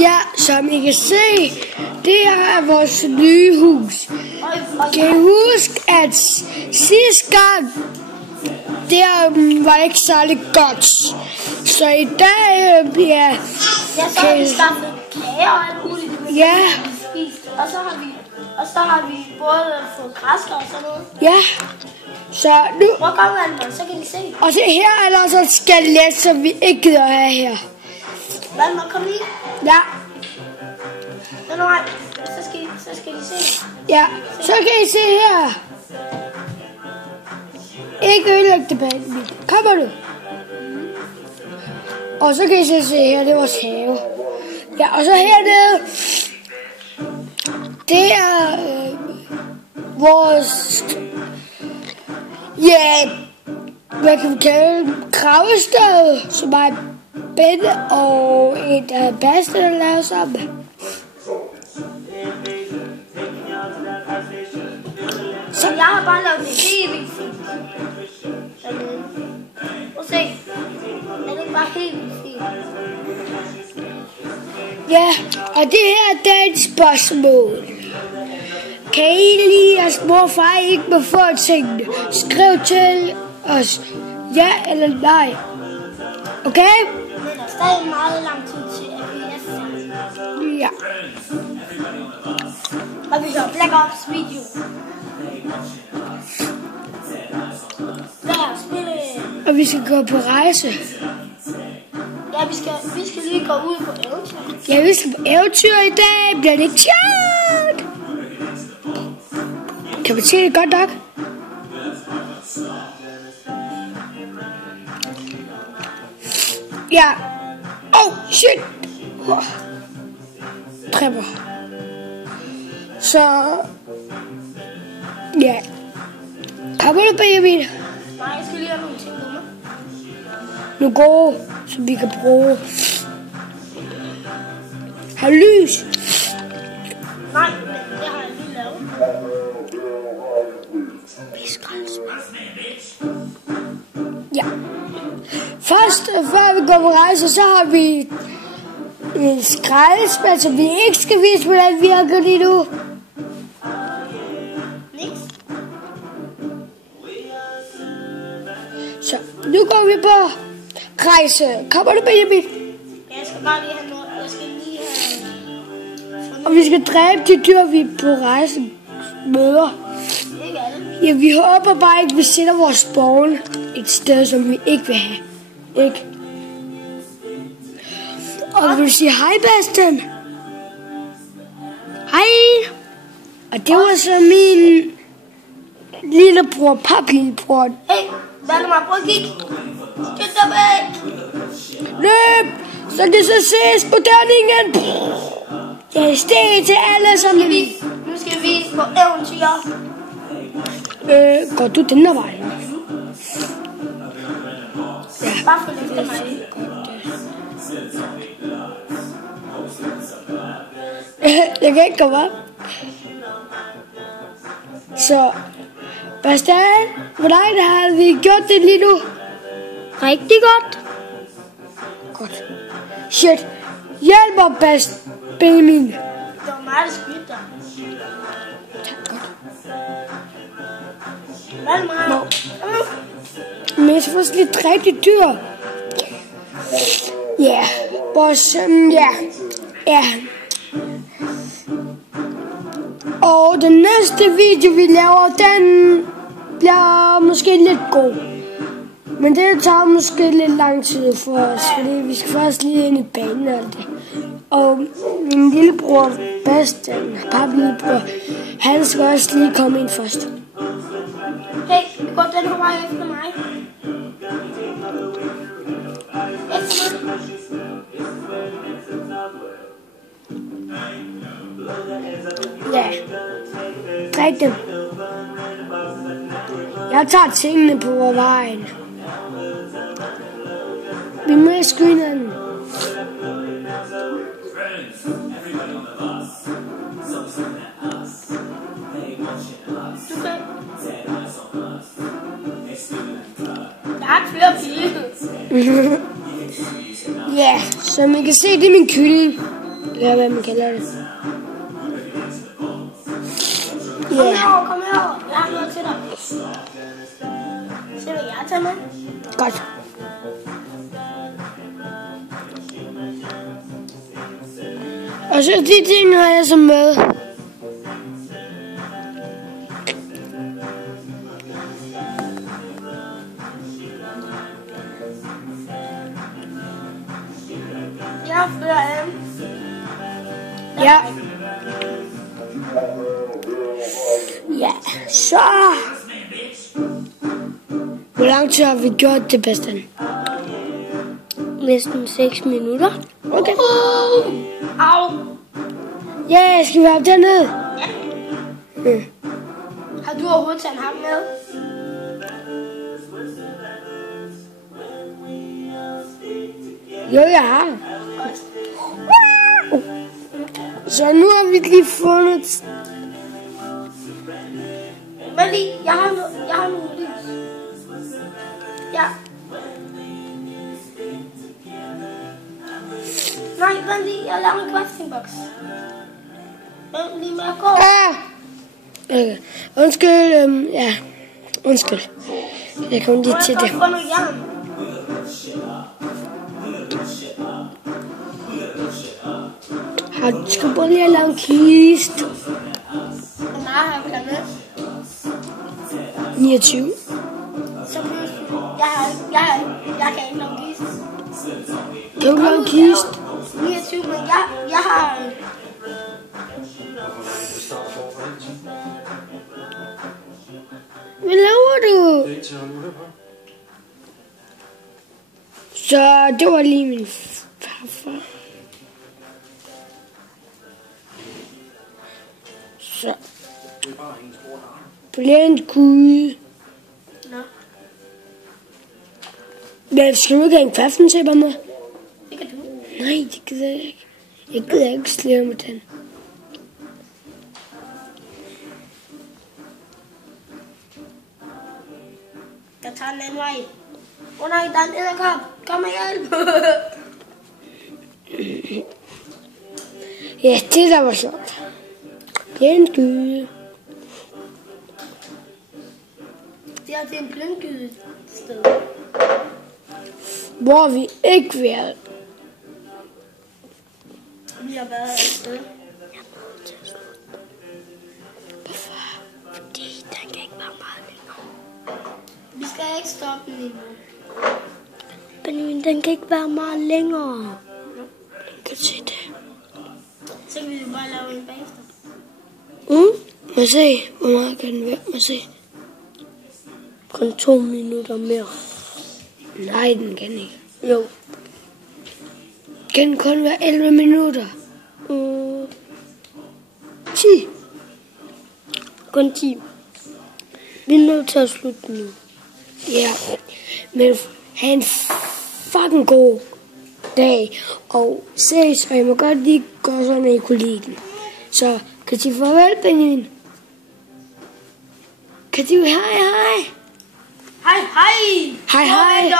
Ja, som I kan se, det her er vores nye hus. Kan I huske, at sidste gang, det var ikke særlig godt. Så i dag, ja, så har vi skaffet kager og alt muligt. Ja. Og så har vi både fået græskar og sådan noget. Ja. Så nu... Hvor kommer man, så kan de se. Og så her er der også et skelet, som vi ikke gider have her. Valmar, kom lige. Ja. Nej, så skal de se. Ja, så kan I se her. Ikke ødelægge det bag mit. Kommer du? Og så kan I se her, det er vores have. Ja, og så hernede, det er vores, ja, hvad kan vi kalde det, gravsted, som er et bed og et baste, der laver sammen. Så jeg har bare lavet det helt vildt fint. Prøv at se. Er det ikke bare helt vildt fint? Ja, og det her er dagens spørgsmål. Kan I lide, at mor og far ikke må få tingene? Skriv til os ja eller nej. Okay? Men der er stadig meget lang tid til, at vi er færdige. Ja. Og vi hører Black Ops video. Lad os spille. Og vi skal gå på rejse. Ja, vi skal lige gå ud på eventyr. Ja, vi skal på eventyr i dag. Bliver det ikke sjovt? Kan man se det godt nok? Ja. Oh, shit. Trepper. Så... ja. Kommer du, Benjamin? Nej, jeg skal lige have nogle ting med mig. Nu går, som vi kan bruge. Har lys. Nej, det har jeg lige lavet. Ja. Først, før vi går på rejse, så har vi en skraldespand, som vi ikke skal vise, hvordan vi har gjort lige nu. Niks. Så nu går vi på rejse. Kommer du, Benjamin? Jeg skal bare lige have noget. Jeg skal lige have... Og vi skal dræbe de dyr, vi på rejsen møder. Ikke alle. Ja, vi håber bare ikke, vi sætter vores spawn et sted, som vi ikke vil have. Ikke? Og vil du sige hej, Bastian? Hej! Og det var så min lillebror, paplillebror. Hey, Valmar, prøv at kigge. Skynd dig væk. Løb! Så kan så ses på dørningen. Jeg steg til alle sammen. Nu skal vi på eventyr. Går du den der vej? Ja. Bare følg efter mig. Jeg kan ikke komme op. Så, Bastian, hvordan har vi gjort det lige nu? Rigtig godt. Godt. Shit. Hjælp mig, Benjamin. Det var mig, der skydte dig. Tak godt. Valmar. Men jeg skal faktisk lige dræbe de dyr. Ja. Vores, ja. Og den næste video, vi laver, den bliver måske lidt god. Men det tager måske lidt lang tid for os, fordi vi skal først lige ind i banen og alt det. Og min lillebror, Bastian, paplillebror, han skal også lige komme ind først. Hey, gå den her vej efter mig. Efter mig. Ja. Drik dem. Jeg tager tingene på vejen. Vi må ikke skyde hinanden. Jeg har flere pile. Ja, som I kan se, det er min kylling. Eller hvad man kalder det. Kom herover, kom herover. Jeg har noget til dig. Se, hvad jeg tager med. Godt. Og så de ting har jeg så med. Jeg fører en. Ja. Ja, så. Hvor lang tid har vi gjort det, Bastian? Næsten 6 minutter. Okay. Au. Ja, skal vi op dernede? Ja. Har du overhovedet taget ham med? Jo, jeg har. Så nu har vi lige fundet... Vent lige, jeg har nogle lys. Ja. Nej, vent lige, jeg laver en craftingbox. Vent lige med at gå. Okay. Undskyld, ja. Undskyld. Jeg kom lige til det. Få noget jern. Har du bare lige lavet en kiste? Hvor meget har jeg med? 29. Så jeg kan ikke lave en kiste. Kan du lave en kiste? 29, men jeg har... Hvad laver du? Så det var lige min farfar. Så. Blind Gud. Nå, Men skal du ikke have en kaffentæpper med? det kan du. Nej, det gider jeg ikke. Jeg gider ikke slæve med den. Jeg tager den anden vej. Nej, der er en edderkop. Kom og hjælp. Ja, det der var sjovt. Blind Gud. Det er til en blindgyde sted. Hvor vi ikke været. Vi har været et sted. Hvorfor? Fordi den kan ikke være meget længere. Vi skal ikke stoppe den endnu. Benjamin, den kan ikke være meget længere. Den kan se det. Så kan vi bare lave en bagefter. Må se, hvor meget kan den være? Må se. Kun 2 minutter mere. Nej, den kan ikke. Jo. Kan den kun være 11 minutter? 10. Kun 10. Vi er nødt til at slutte nu. Ja, men have en fucking god dag. Og ses, og jeg må godt lige gå sådan, at I kunne lide den. Så kan I farvel, Benjamin? Kan I hej, hej? Hej, hej! Hej, hej.